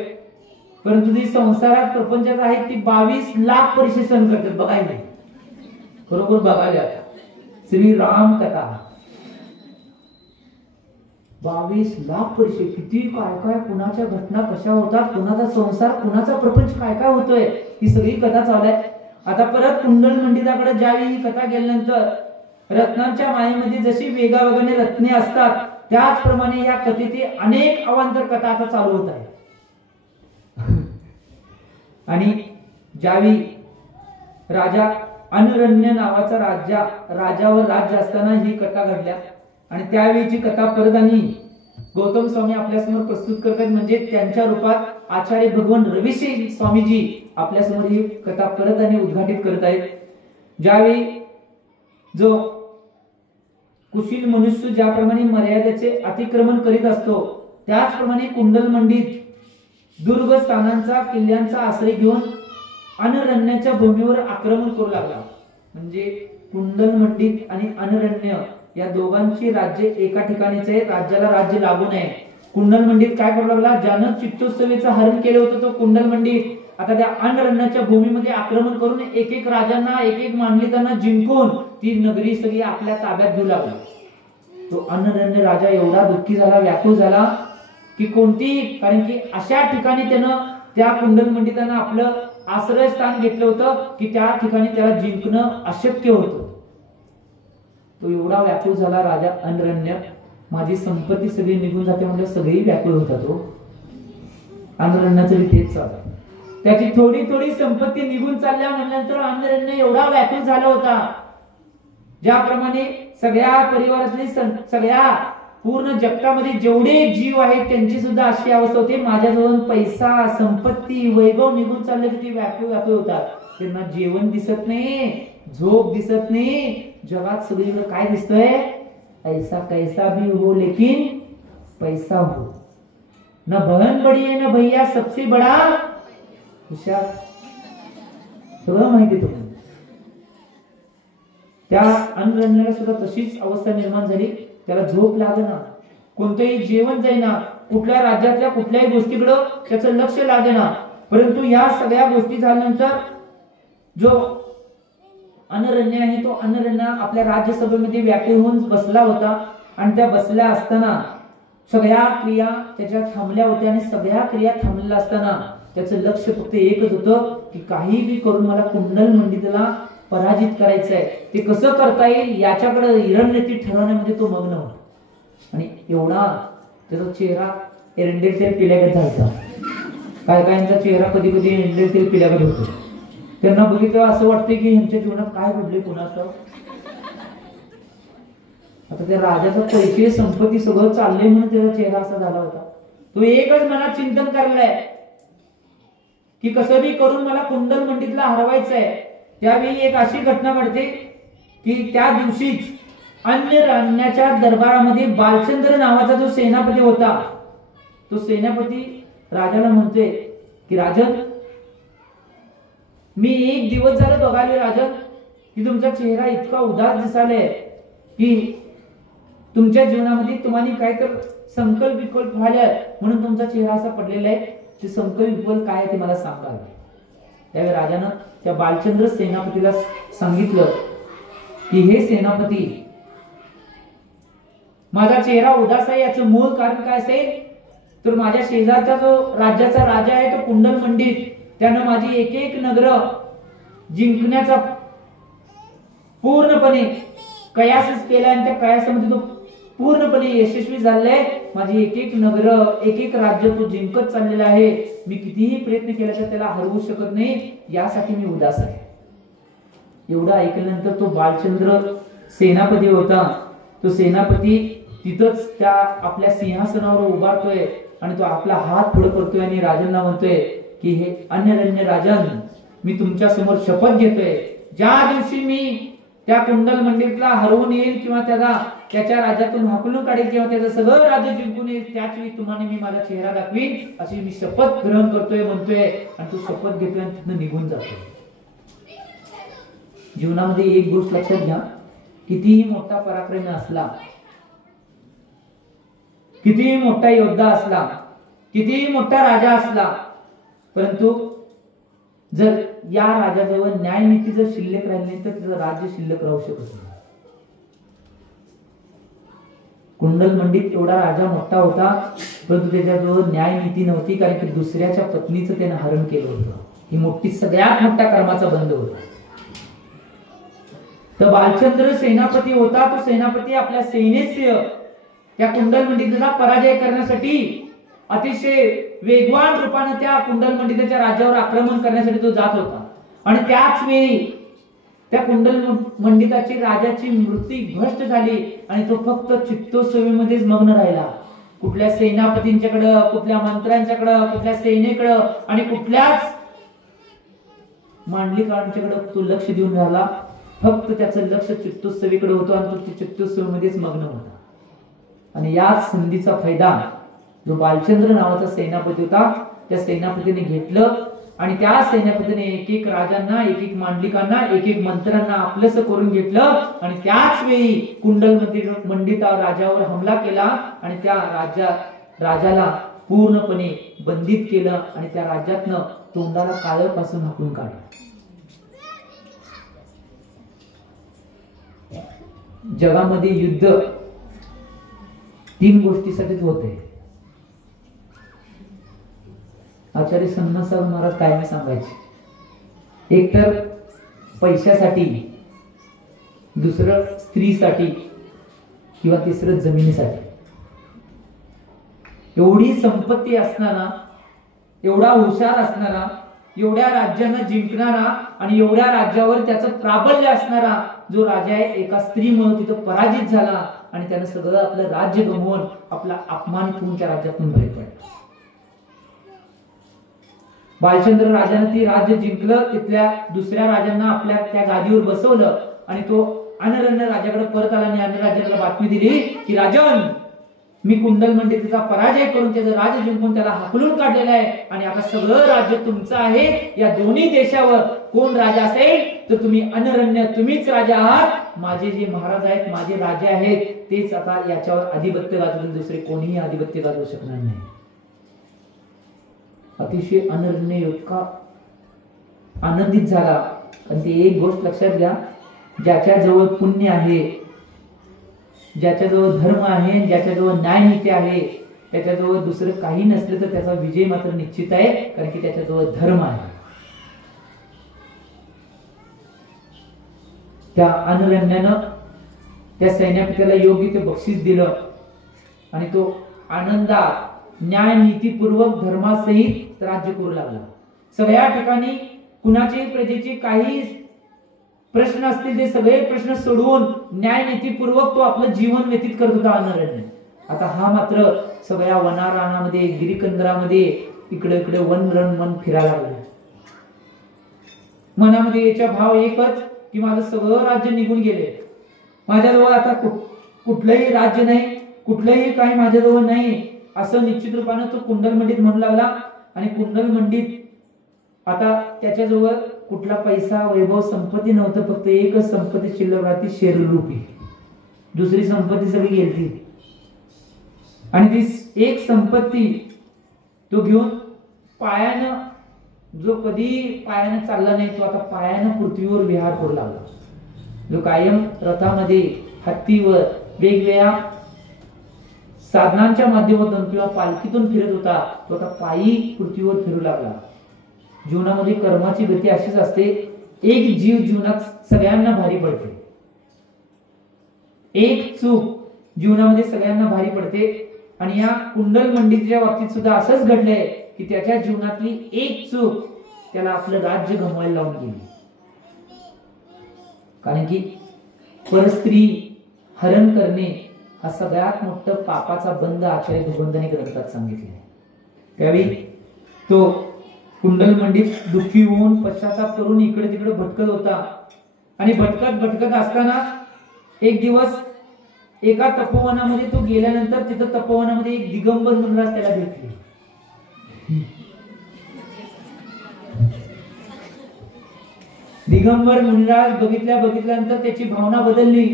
परंतु जी संसारात प्रपंचात आहेत ती 22 लाख परीक्षा सहन करतात. बघायला खरोखर बघायला श्री राम कथा 22 लाख परीक्षा, किती काय काय कुणाच्या घटना कशा होतात, कुणाचा संसार, कुणाचा प्रपंच काय काय होतोय, ही सगळी कथा चालू आहे. आता परत कुंडल मंडिताकडे ज्यावेळी ही कथा गेल्यानंतर रत्नांच्या मायेमध्ये जशी वेगावेगाने रत्ने असतात त्याचप्रमाणे या कथेचे अनेक अवांतर कथा आता चालू होत आहे. आणि ज्यावेळी राजा अनरण्य नावाचा राजावर राज्य असताना ही कथा घडल्या, आणि त्यावेळीची कथा परत आणि गौतम स्वामी आपल्यासमोर प्रस्तुत करतात. म्हणजे त्यांच्या रूपात आचार्य भगवान रविशेख स्वामीजी आपल्यासमोर ही कथा परत आणि उद्घाटित करत आहेत. ज्यावेळी जो कुशील मनुष्य ज्याप्रमाणे मर्यादेचे अतिक्रमण करीत असतो त्याचप्रमाणे कुंडल मंडित दुर्ग स्थानांचा किल्ल्यांचा आश्रय घेऊन अनरण्याच्या भूमीवर आक्रमण करू लागला. म्हणजे कुंडल मंडित आणि अनरण्य या दोघांची राज्य एका ठिकाणीच आहे, राज्याला राज्य लागू नये. कुंडल मंडित काय करू लागला, ज्यानं चित्तोत्सवेचं हरण केले होतं तो कुंडल मंडित आता त्या अनरण्याच्या भूमीमध्ये आक्रमण करून एक एक राजांना एक एक मांडलिकांना जिंकून ती नगरी सगळी आपल्या ताब्यात घेऊ लागला. तो अनरण्य राजा एवढा दुःखी झाला, व्याकुळ झाला की कोणती, कारण की अशा ठिकाणी त्यानं त्या कुंडल मंडितांना आपलं आश्रयस्थान घेतलं होतं की त्या ठिकाणी त्याला जिंकणं अशक्य होतं. तो एवढा व्याकुळ झाला राजा अनरण्य, माझी संपत्ती सगळी निघून जाते म्हणजे सगळी व्याकुळ होता. तो अनरण्याचं तेच चालू, त्याची थोडी थोडी संपत्ती निघून चालल्या म्हणल्यानंतर अनरण्य एवढा व्याकुळ झाला होता. ज्याप्रमाणे सगळ्या परिवारातली सगळ्या पूर्ण जगतामध्ये जेवढे जीव आहेत त्यांची सुद्धा अशी अवस्था होती, माझ्याजवळ पैसा संपत्ती वैभव निघून चालले की ते व्याकुळ व्याकुळ होतात. त्यांना जेवण दिसत नाही, झोप दिसत नाही, जगात सगळीकडे काय दिसतंय, ऐसा कैसा भी हो लेकिन पैसा हो, न बहन बड़ी है न भैया सबसे बड़ा हुशार, सगळं माहिती तुम्हाला. त्या अनरण्याला सुद्धा तशीच अवस्था निर्माण झाली, त्याला झोप लागेना, कोणतंही जेवण जाईना, कुठल्या राज्यातल्या कुठल्याही गोष्टीकडे त्याचं लक्ष लागेना. परंतु या सगळ्या गोष्टी झाल्यानंतर जो अनरण्य आहे तो अनरण्य आपल्या राज्यसभेमध्ये व्याकुळ होऊन बसला होता आणि त्या बसल्या असताना सगळ्या क्रिया त्याच्या थांबल्या होत्या आणि सगळ्या क्रिया थांबलेल्या असताना त्याचं लक्ष फक्त एकच होतं की काही बी करून मला कुंडल मंडितला पराजित करायचं आहे, ते कसं करता येईल याच्याकडे रणनीती ठरवण्यामध्ये तो मग्न होता. आणि एवढा त्याचा चेहरा एरंडेल तेल पिल्यागत झाला. काय कायांचा चेहरा कधी कधी एरंडेल तेल पिल्यागत होतो. त्यांना बघितलं असं वाटतं की ह्यांच्या जीवनात काय घडले कोणाचं. आता त्या राजाचा पैसे संपत्ती सगळं चाललंय म्हणून त्याचा चेहरा असा झाला होता. तो एकच मनात चिंतन करलाय की कसं बी करून मला कुंडल मंडितला हरवायचं आहे. त्यावेळी एक अशी घटना घडते की त्या दिवशीच अनरण्याच्या दरबारामध्ये बालचंद्र नावाचा जो सेनापती होता, तो सेनापती राजाला म्हणतोय की राजन, मी एक दिवस झालं बघाले राजन की तुमचा चेहरा इतका उदास दिसायलाय की तुमच्या जीवनामध्ये तुम्हाला काय तर संकल्प विकल्प झाले म्हणून तुमचा चेहरा असा पडलेला आहे. ते संकल्प विकल्प काय ते मला सांगा. त्यावेळी राजानं त्या बालचंद्र सेनापतीला सांगितलं की हे सेनापती, माझा चेहरा उदास आहे याचं मूळ कारण काय असेल तर माझ्या शेजारचा जो राज्याचा राजा आहे तो कुंडल मंडित, त्यानं माझी एक एक नगर जिंकण्याचा पूर्णपणे कयासच केला आणि त्या कयासामध्ये तो पूर्णपणे यशस्वी झालाय. माझी एक एक नगर एक एक राज्य तो जिंकत चाललेला आहे. मी कितीही प्रयत्न केला तर त्याला हरवू शकत नाही, यासाठी मी उदास आहे. एवढं ऐकल्यानंतर तो बालचंद्र सेनापती होता, तो सेनापती तिथंच त्या आपल्या सिंहासनावर उभारतोय आणि तो आपला हात पुढे करतोय आणि राजांना म्हणतोय की हे अनरण्य राजन, मी तुमच्या समोर शपथ घेतोय, ज्या दिवशी मी त्या कुंडल मंडितला हरवून येईल किंवा त्याच्या राज्यातून हाकलून काढेल किंवा त्याचं सगळं राज्य जिंकून येईल, त्याच वेळी तुम्हाला मी माझा चेहरा दाखवीन अशी मी शपथ ग्रहण करतोय म्हणतोय. आणि तो शपथ घेतोय आणि तिथनं निघून जातोय. जीवनामध्ये एक गोष्ट लक्षात घ्या, कितीही मोठा पराक्रमी असला, कितीही मोठा योद्धा असला, कितीही मोठा राजा असला, परंतु जर या राजाजवळ न्यायनीती जर शिल्लक राहिली तर त्याचं राज्य शिल्लक राहू शकत नाही. कुंडल मंडित एवढा राजा मोठा होता परंतु त्याच्याजवळ न्यायनीती नव्हती, कारण की दुसऱ्याच्या पत्नीचं त्याने हरण केलं होतं. ही मोठी सगळ्यात मोठा कर्माचा बंध होता. तर बालचंद्र सेनापती होता, तो सेनापती आपल्या सैन्याचे त्या कुंडल मंडितचा पराजय करण्यासाठी अतिशय वेगवान रूपाने त्या कुंडल मंडिताच्या राज्यावर आक्रमण करण्यासाठी तो जात होता. आणि त्याच वेळी त्या कुंडल मंडिताची राजाची मृत्यू भ्रष्ट झाली आणि तो फक्त चित्तोत्सवेमध्येच मग्न राहिला. कुठल्या सेनापतींच्याकडे, कुठल्या मंत्र्यांच्याकडे, कुठल्या सेनेकडे आणि कुठल्याच मांडलिकांच्याकडे तो लक्ष देऊन राहिला. फक्त त्याचं लक्ष चित्तोत्सवीकडे होतं आणि तो चित्तोत्सवीमध्येच मग्न होता. आणि याच संधीचा फायदा जो बालचंद्र नावाचा सेनापती होता त्या सेनापतीने घेतलं आणि त्या सेनापतीने एक एक राजांना, एक एक मांडलिकांना, एक एक मंत्र्यांना आपलंस करून घेतलं आणि त्याच वेळी कुंडल मंडित राजावर हमला केला आणि त्या राजाला पूर्णपणे बंदित केलं आणि त्या राज्यातनं तोंडाला काळं पासून हाकून काढलं. जगामध्ये युद्ध 3 गोष्टीसाठीच होते. आचार्य सन्मासाहेब महाराज कायम सांगायचे, एक तर पैशासाठी, दुसरं स्त्रीसाठी किंवा तिसरं जमिनीसाठी. एवढी संपत्ती असणारा, एवढा हुशार असणारा, एवढ्या राज्यांना जिंकणारा आणि एवढ्या राज्यावर त्याचं प्राबल्य असणारा जो राजा आहे, एका स्त्रीमुळे तिथं पराजित झाला आणि त्यानं सगळं आपलं राज्य गमवून आपला अपमानित होऊन त्या राज्यातून बाहेर पडला. बालचंद्र राजाने ती राज्य जिंकलं, तिथल्या दुसऱ्या राजांना आपल्या त्या गादीवर बसवलं आणि तो अनरण्य राजाकडे परत आला आणि अन्य राजाला बातमी दिली की राजन, मी कुंडल मंडितचा पराजय करून त्याचं राज्य जिंकून त्याला हाकलून काढलेलं आहे आणि आता सगळं राज्य तुमचं आहे. या दोन्ही देशावर कोण राजा असेल तर तुम्ही अनरण्य, तुम्हीच राजा आहात. माझे जे महाराज आहेत, माझे राजे आहेत, तेच आता याच्यावर आधिपत्य गाजवून दुसरे कोणीही आधिपत्य गाजवू शकणार नाही. अतिशय अनरण्य इतका आनंदित झाला. आणि ती एक गोष्ट लक्षात घ्या, ज्याच्याजवळ पुण्य आहे, ज्याच्याजवळ धर्म आहे, ज्याच्याजवळ न्यायनीती आहे, त्याच्याजवळ दुसरं काही नसलं तर त्याचा विजय मात्र निश्चित आहे, कारण की त्याच्याजवळ धर्म आहे. त्या अनरण्यानं त्या सैन्यापतीला योग्य ते बक्षीस दिलं आणि तो आनंदात न्यायनीतीपूर्वक धर्मासहित राज्य करू लागला. सगळ्या ठिकाणी कुणाची प्रजेची काही प्रश्न असतील ते सगळे प्रश्न सोडवून न्यायनीतीपूर्वक तो आपलं जीवन व्यतीत करत होता अनरण्य. आता हा मात्र सगळ्या वनाराणामध्ये, गिरिकंदरामध्ये इकडे इकडे वन रण मन फिरायला लागला. मनामध्ये याचा भाव एकच की माझं सगळं राज्य निघून गेले, माझ्याजवळ आता कुठलंही राज्य नाही, कुठलंही काही माझ्याजवळ नाही, असं निश्चित रूपानं तो कुंडल मंडित म्हणू लागला. आणि कुंडल मंडित आता त्याच्याजवळ कुठला पैसा, वैभव, संपत्ती नव्हतं, फक्त एकच संपत्ती शिल्लक राहती, शरीररूपी. दुसरी संपत्ती सगळी गेली आणि ती एक संपत्ती तो घेऊन पायानं, जो कधी पायानं चालला नाही तो आता पायानं पृथ्वीवर विहार करू लागला. जो कायम रथामध्ये, हत्तीवर, वेगवेगळ्या साधनांच्या माध्यमातून किंवा पालखीतून फिरत होता, तो आता पायी पृथ्वीवर फिरू लागला. जीवनामध्ये कर्माची गती अशीच असते, एक जीव जीवनात सगळ्यांना भारी पडते, एक चूक जीवनामध्ये सगळ्यांना भारी पडते. आणि या कुंडल मंडितच्या बाबतीत सुद्धा असंच घडलंय की त्याच्या जीवनातली एक चूक त्याला आपलं राज्य गमवायला लावून गेली. कारण की परस्त्री हरण करणे हा सगळ्यात मोठं पापाचा बंध आचार्य भगवंतांनी ग्रंथात सांगितले. त्यावेळी तो कुंडल मंडित दुःखी होऊन पश्चाताप करून इकडे तिकडे भटकत होता. आणि भटकत भटकत असताना एक दिवस एका तपोवनामध्ये तो गेल्यानंतर तिथं तपोवनामध्ये एक दिगंबर मुनिराज त्याला भेटले. दिगंबर मुनिराज बघितल्यानंतर त्याची भावना बदलली.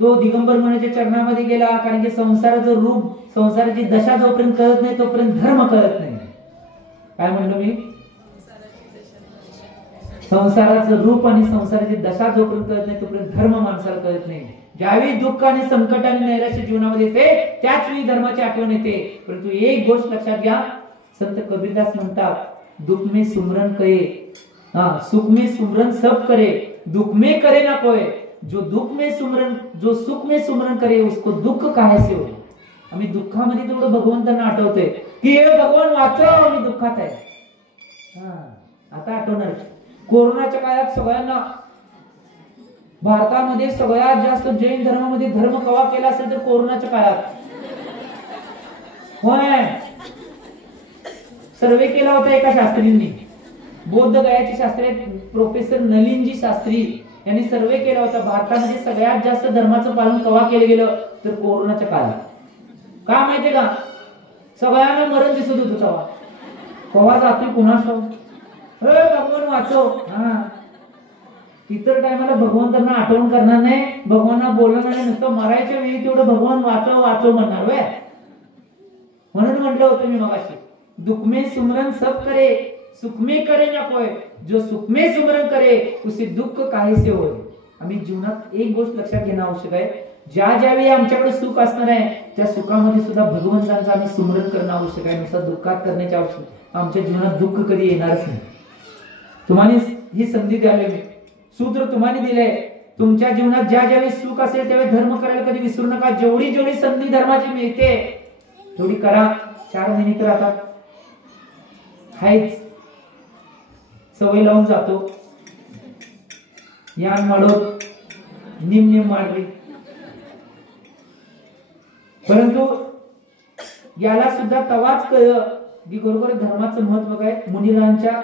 तो दिगंबर मुनीच्या चरणामध्ये गेला, कारण की संसाराचं रूप, संसाराची दशा जोपर्यंत कळत नाही तोपर्यंत धर्म कळत नाही. काय म्हणलो मी? संसाराचं रूप आणि संसाराची दशा जोपर्यंत कळत नाही तोपर्यंत धर्म माणसाला कळत नाही. ज्यावेळी दुःख आणि संकट आणि नैराश्य जीवनामध्ये येते त्याच वेळी धर्माची आठवण येते. परंतु एक गोष्ट लक्षात घ्या, संत कबीरदास म्हणतात, दुख में सुमरन करे, सुख में सुमरन सब करे, दुख में करे ना कोय, जो सुख में सुमरन करे उसको दुःख काहेसे हो. आम्ही दुःखामध्ये तेवढं भगवंतांना आठवतोय की हे भगवान वाचव, आम्ही दुःखात आहे. आता आठवणार. कोरोनाच्या काळात सगळ्यांना, भारतामध्ये सगळ्यात जास्त जैन धर्मामध्ये धर्म कवा केला असेल तर कोरोनाच्या काळात. होय, सर्वे केला होता एका शास्त्रींनी, बौद्ध गयाचे शास्त्री प्रोफेसर नलिनजी शास्त्री यांनी सर्वे केला होता भारतामध्ये सगळ्यात जास्त धर्माचं पालन केव्हा केलं गेलं तर कोरोनाच्या काळात. का माहितीये का? सगळ्यांना मरण दिसत होतं तेव्हा. केव्हा जातो कुणास भगवान वाचव. हा इतर टायमाला भगवंतांना आठवण करणार नाही, भगवानांना बोलणार नाही, नुसतं मरायच्या वेळी तेवढं भगवान वाचव वाचव म्हणणार. वे म्हणून म्हटलं होतं मी मगाशी, दुख में सुमरन सब करे सुख में करे ना कोय, जो सुख में सुमरन करे उसे दुःख काहीसे होय. आम्ही जीवनात एक गोष्ट लक्षात घेणं आवश्यक आहे, ज्या ज्यावेळी आमच्याकडे सुख असणार आहे त्या सुखामध्ये सुद्धा भगवंतांचं आम्ही सुमरण करणं आवश्यक आहे. नुसतं दुःखात करण्याची आवश्यक. आमच्या जीवनात दुःख कधी येणारच नाही. तुम्हाला ही संधी द्यावी, मी सूत्र तुम्हाला दिलंय. तुमच्या जीवनात ज्या ज्यावेळी सुख असेल त्यावेळी धर्म करायला कधी विसरू नका. जेवढी जेवढी संधी धर्माची मिळते तेवढी करा. 4 महिने तर आता हायच, सवय लावून जातो. यान माडो निम माडली. परंतु याला सुद्धा तवाच कळलं की बरोबर धर्माचं महत्व काय. मुनिराजांच्या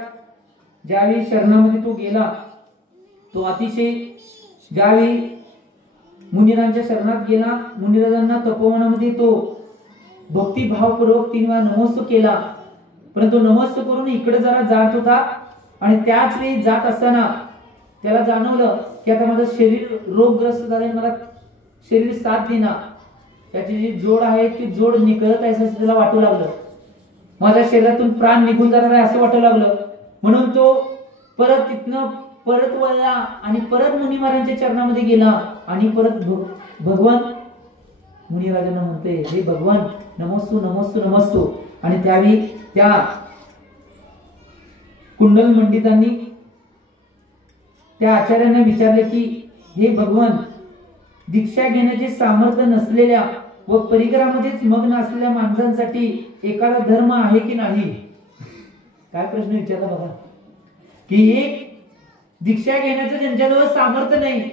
ज्यावेळी शरणामध्ये तो गेला, तो अतिशय ज्यावेळी मुनिराजांच्या शरणात गेला, मुनिराजांना तपोवनामध्ये तो भक्तिभावपूर्वक 3 वेळा नमस्कार केला. परंतु नमस्कार करून इकडे जरा जात होता आणि त्याच वेळी जात असताना त्याला जाणवलं की आता माझं शरीर रोगग्रस्त झालंय, मला शरीर साथ देना, त्याची जी जोड आहे ती जोड निकळत आहे असं त्याला वाटू लागलं. माझ्या शरीरातून प्राण निघून जाणार आहे असं वाटू लागलं. म्हणून तो परत तिथनं परत वळला आणि परत मुनी महाराजांच्या चरणामध्ये गेला आणि परत भगवान मुनिराजांना म्हणते, हे भगवान नमस्तु नमस्तु नमस्तु. आणि त्यावेळी त्या कुंडल मंडितांनी त्या आचार्यांना विचारले की हे भगवान, दीक्षा घेण्याचे सामर्थ्य नसलेल्या व परिग्रहामध्येच मग्न असलेल्या माणसांसाठी एखादा धर्म आहे की नाही. काय प्रश्न विचारला बघा, की एक दीक्षा घेण्याचं ज्यांच्याजवळ सामर्थ्य नाही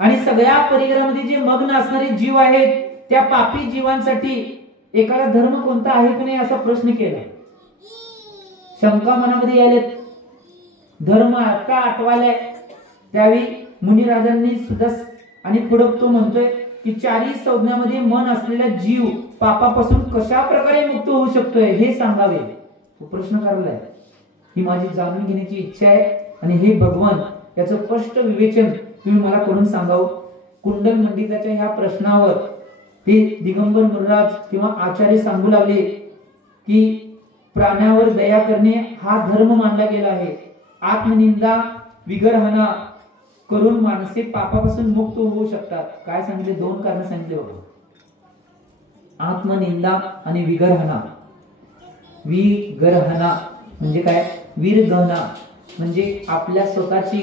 आणि सगळ्या परिग्रहामध्ये जे मग्न असणारे जीव आहेत त्या पापी जीवांसाठी एखादा धर्म कोणता आहे की नाही असा प्रश्न केला. शंका मनामध्ये आले, धर्म आता आठवायलाय. त्यावेळी मुनिराजांनी सुद्धा आणि पुढे तो म्हणतोय की 4 संज्ञामध्ये मन असलेला जीव पापापासून कशा प्रकारे मुक्त होऊ शकतोय हे सांगावे. तो प्रश्न काढलाय. ही माझी जाणून घेण्याची इच्छा आहे आणि हे भगवान याचं स्पष्ट विवेचन तुम्ही मला करून सांगावं. कुंडल मंडिताच्या ह्या प्रश्नावर ते दिगंबर मुनिराज किंवा आचार्य सांगू लागले की प्राण्यावर दया करणे हा धर्म मानला गेला आहे. आत्मनिंदा विगरहना करून माणसे पापापासून मुक्त होऊ शकतात. काय सांगितले? 2 कारण सांगितले बघा, आत्मनिंदा आणि विगरहना. विगरहना म्हणजे काय? वीरगहना म्हणजे आपल्या स्वतःची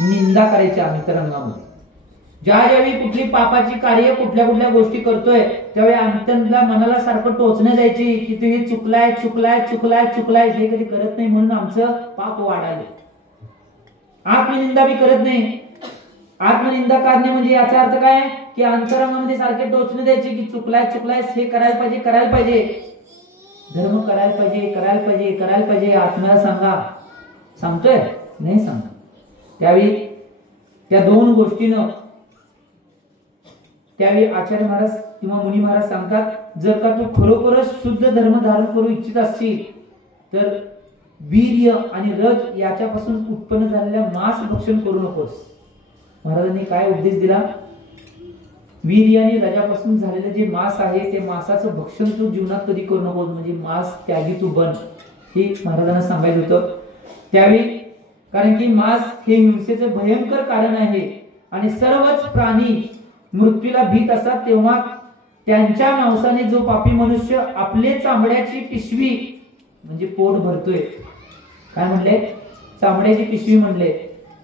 निंदा करायची अंतरंगामध्ये. ज्यावेळी कुठली पापाची कार्य कुठल्या कुठल्या गोष्टी करतोय त्यावेळी अंतरंगा मनाला सारखं टोचणं द्यायची की तू हे चुकलाय चुकलाय चुकलाय चुकलाय. हे कधी करत नाही म्हणून आमचं पाप वाढाले. आत्मनिंदा बी करत नाही. आत्मनिंदा करणे म्हणजे याचा अर्थ काय की अंतरंगामध्ये सारखे टोचणं द्यायचे की चुकलाय चुकलाय, हे करायला पाहिजे करायला पाहिजे, धर्म करायला पाहिजे करायला पाहिजे करायला पाहिजे. आत्म्याला सांगा, सांगतोय नाही सांगा. त्यावेळी त्या 2 गोष्टीनं त्यावेळी आचार्य महाराज किंवा मुनी महाराज सांगतात, जर का तू खरोखरच शुद्ध धर्म धारण करू इच्छित असशील तर वीर्य आणि रज याच्यापासून उत्पन्न झालेल्या मांस भक्षण करू नकोस. महाराजांनी काय उपदेश दिला? वीर्य आणि रजापासून झालेले जे मांस आहे ते मांसाचं भक्षण तू जीवनात कधी करू नकोस, म्हणजे मांस त्यागी तू बन, हे महाराजांना सांगायचं होतं त्यावेळी. कारण की मांस हे हिंसेचं भयंकर कारण आहे आणि सर्वच प्राणी मृत्यूला भीत असतात. तेव्हा त्यांच्या मांसाने जो पापी मनुष्य आपले चामड्याची पिशवी म्हणजे पोट भरतोय, काय म्हणले? चामड्याची पिशवी म्हणले,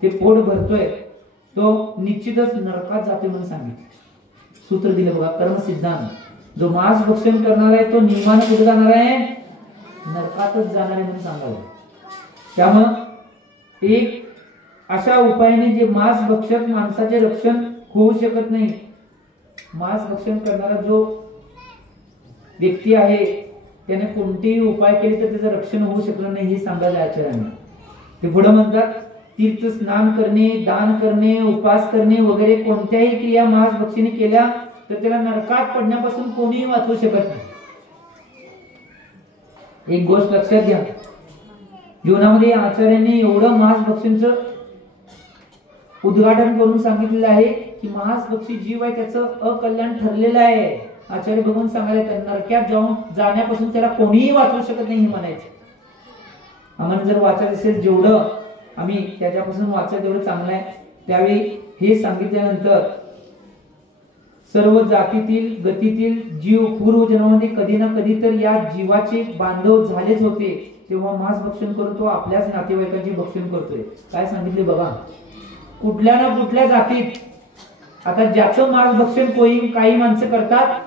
ते पोट भरतोय, तो निश्चितच नरकात जाते म्हणून सांगितले. सूत्र दिले बघा, कर्म सिद्धांत. जो मांस भक्षण करणार आहे तो नियमाने कुठे जाणार आहे? नरकातच जाणार आहे म्हणून सांगावे. त्यामुळे एक अशा उपायाने जे मांस भक्षक माणसाचे रक्षण होऊ शकत नाही. मांस भक्षण करणारा जो व्यक्ती आहे त्याने कोणतेही उपाय केले तर त्याचं रक्षण होऊ शकलं नाही हे सांगायचं आचार्यांना. ते पुढे म्हणतात तीर्थ स्नान करणे, दान करणे, उपास करणे वगैरे कोणत्याही क्रिया मांस भक्षीने केल्या तर त्याला नरकात पडण्यापासून कोणीही वाचवू शकत नाही. एक गोष्ट लक्षात घ्या, जीवनामध्ये आचार्यांनी एवढं मांस भक्षणचं उद्घाटन करून सांगितलेलं आहे की मांस भक्षी जीव आहे त्याचं अकल्याण ठरलेलं आहे. आचार्य भगवान सांगायला नरक्यात जाण्यापासून त्याला कोणीही वाचवू शकत नाही हे म्हणायचे. आम्हाला जर वाचायचं असेल जेवढं आम्ही त्याच्यापासून वाचायचं तेवढं चांगलं आहे. त्यावेळी हे सांगितल्यानंतर सर्व जातीतील गतीतील जीव पूर्व जन्मामध्ये कधी ना कधी तर या जीवाचे बांधव झालेच होते, तेव्हा मांस भक्षण करून तो आपल्याच नातेवाईकांचे भक्षण करतोय. काय सांगितले बघा, कुठल्या ना कुठल्या जातीत आता ज्याचं मांस भक्षण काही माणसं करतात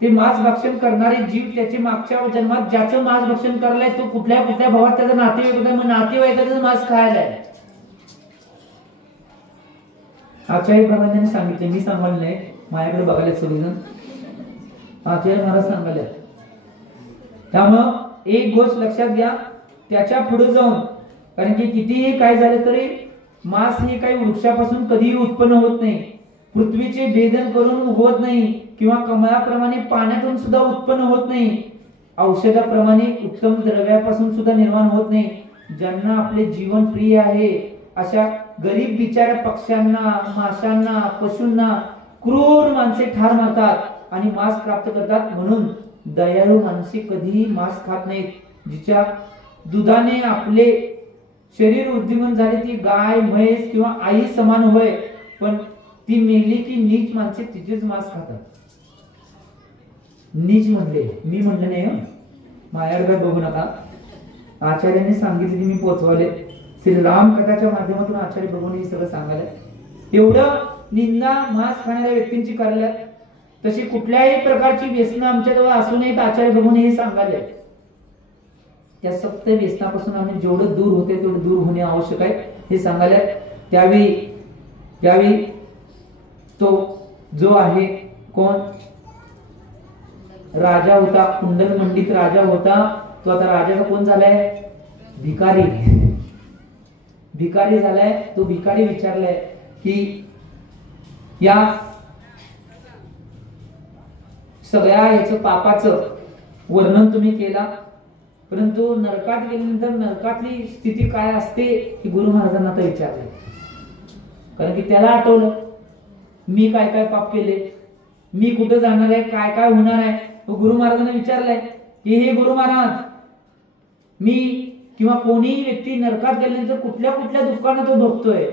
ते मांस भक्षण करणारे जीव त्याचे मागच्या जन्मात ज्याचं मांस भक्षण करलाय तो कुठल्या कुठल्या भावात त्याचा नातेवाईक होता, मग नातेवाईकाचं मांस खायला आहे. आचार्य भगवानांनी सांगितले, मी सांगायला नाही, माझ्याकडे बघायला सगळेजण आचार्य महाराज सांगायला. त्यामुळं एक गोष्ट लक्षात घ्या, त्याच्या पुढे जाऊन, कारण की कितीही काय झालं तरी मांस हे काही वृक्षापासून कधीही उत्पन्न होत नाही, पृथ्वीचे भेदन करून उगवत नाही किंवा कमळाप्रमाणे पाण्यातून सुद्धा उत्पन्न होत नाही, औषधाप्रमाणे उत्तम द्रव्यापासून सुद्धा निर्माण होत नाही. ज्यांना आपले जीवन प्रिय आहे अशा गरीब बिचाऱ्या पक्ष्यांना, माशांना, पशूंना क्रूर माणसे ठार मारतात आणि मांस प्राप्त करतात. म्हणून दयाळू माणसे कधीही मांस खात नाहीत. जिच्या दुधाने आपले शरीर उद्दीपन झाले ती गाय, म्हैस किंवा आई समान होय, पण ती मेली की नीच माणसे तिचेच मांस खातात. नीच म्हणले, मी म्हणलं नाही, माझ्याकडे बघू नका. आचार्यांनी सांगितले मी पोचवाले. श्री राम कथाच्या माध्यमातून आचार्य बघून हे सगळं सांगायला. एवढं निंदा मांस खाणाऱ्या व्यक्तींची करायला, तशी कुठल्याही प्रकारची व्यसनं आमच्याजवळ असू नयेत आचार्य बघून हे सांगायला. त्या सप्त व्यसनापासून आम्ही जेवढं दूर होते तेवढं दूर होणे आवश्यक आहे हे सांगायला. त्यावेळी तो जो आहे कोण राजा होता, कुंडल मंडित राजा होता, तो आता राजाचा कोण झालाय, भिकारी. भिकारी झालाय. तो भिकारी विचारलाय की या सगळ्या याचं पापाचं वर्णन तुम्ही केला, परंतु नरकात गेल्यानंतर नरकातली स्थिती काय असते ही गुरु महाराजांना तर विचारले. कारण की त्याला आठवलं मी काय काय पाप केले, मी कुठे जाणार आहे, काय काय होणार आहे. गुरु महाराजांना विचारलंय की हे गुरु महाराज, मी किंवा कोणीही व्यक्ती नरकात गेल्यानंतर कुठल्या कुठल्या दुःखानं तो भोगतोय.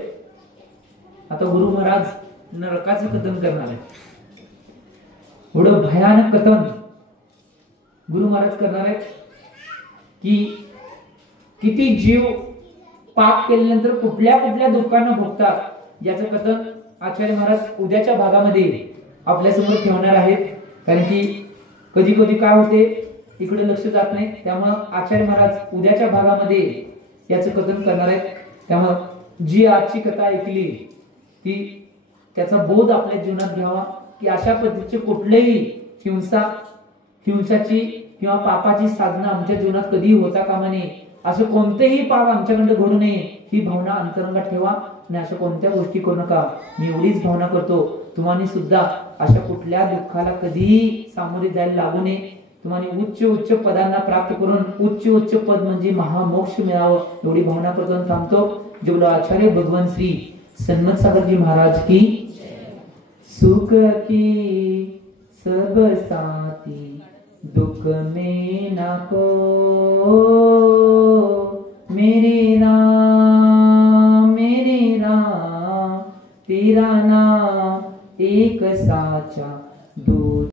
आता गुरु महाराज नरकाचे कथन करणार आहे. एवढं भयानक कथन गुरु महाराज करणार आहेत की किती जीव पाप केल्यानंतर कुठल्या कुठल्या दुःखानं भोगतात, याचं कथन आचार्य महाराज उद्याच्या भागामध्ये आपल्यासमोर ठेवणार आहेत. कारण की कधी कधी काय होते इकडे लक्ष जात नाही, त्यामुळे आचार्य महाराज उद्याच्या भागामध्ये याचं कथन करणार आहेत. त्यामुळे जी आजची कथा ऐकली ती त्याचा बोध आपल्या जीवनात घ्यावा की अशा पद्धतीचे कुठलेही हिंसाची किंवा पापाची साधना आमच्या जीवनात कधी होता कामा नये. असं कोणतेही पाप आमच्याकडे घडू नये ही भावना अंतरंगात ठेवा आणि अशा कोणत्या गोष्टी करू नका. मी एवढीच भावना करतो, तुम्हाला सुद्धा अशा कुठल्या दुःखाला कधीही सामोरे जायला लागू नये. तुम्हाला उच्च उच्च पदांना प्राप्त करून उच्च पद म्हणजे महामोक्ष मिळावं एवढी भावना करतो. थांबतो. जेवढं आचार्य भगवान श्री सन्मत सागरजी महाराज की सुख की सब साथी दुख में ना को मेरे राम तेरा नाम एक साचा दो